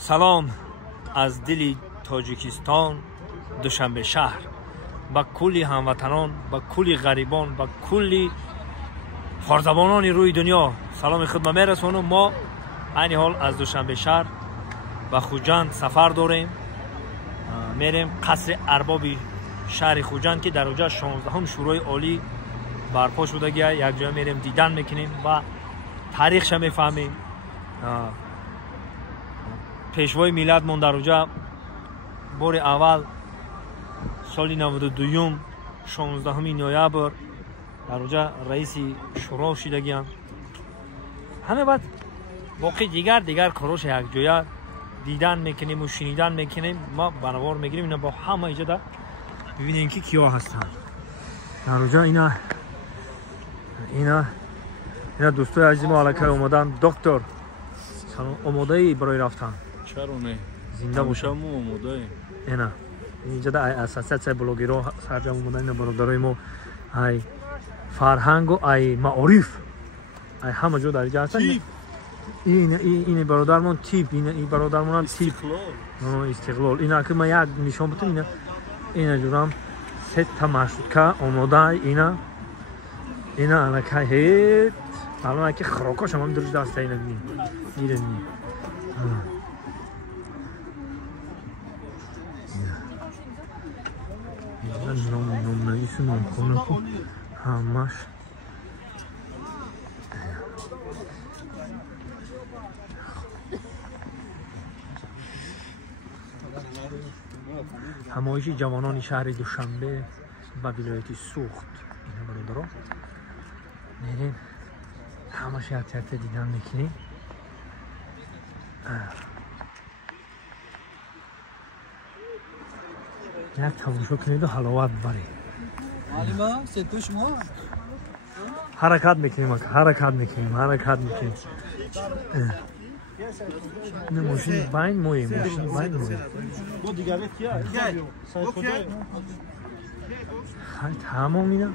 سلام از دل تاجیکستان دوشنبه شهر با کلی هموطنان، با کلی غریبان، با کلی خارزبانان روی دنیا سلام خود ما میرسونم. ما این حال از دوشنبه شهر و خوجند سفر داریم، میریم قصر ارباب شهر خوجند که در اونجا 16ام شورای عالی برپا شدگی. یک جا میریم دیدن میکنیم و تاریخش میفهمیم. پیشوای میلاد من در اونجا بار اول سال 92 16 نوامبر در اونجا رئیس شورا شدگیم. همه بعد باقی دیگر کاروش یک جای دیدن میکنیم و شنیدن میکنیم. ما بنوار میگیریم اینا با همه اینجا در ببینیم که کیا هستن در اونجا. اینا دوستای عزیز ما علاکه اومدن. دکتر سلام، آماده ای برای رفتن؟ چرا نه، زنده باشم. آماده ای. اینا اینجا در اساسیت بلوگرها سرجم اومدن. اینا برادرای ما ای فرهنگ و ای معارف ای همه جا در اینجا هستن. این برادرمون تیپ، این برادرمون تیپ استقلال. اینا که ما یک نشان بدم اینا جورم سه تا مشروطه آماده. اینا علاکه هیت الان که خراکاش هم درش دست اینا میرن. نام نویس نام خونه کو همش همایش جوانان شهر دوشنبه و ولایت سوخت. اینا برادرها میریم همش یک دیدن میکنیم. یک تماشا کنید و حلاوت برید. حرکت میکنیم. نه ماشین باین موی خیلی تمام اینا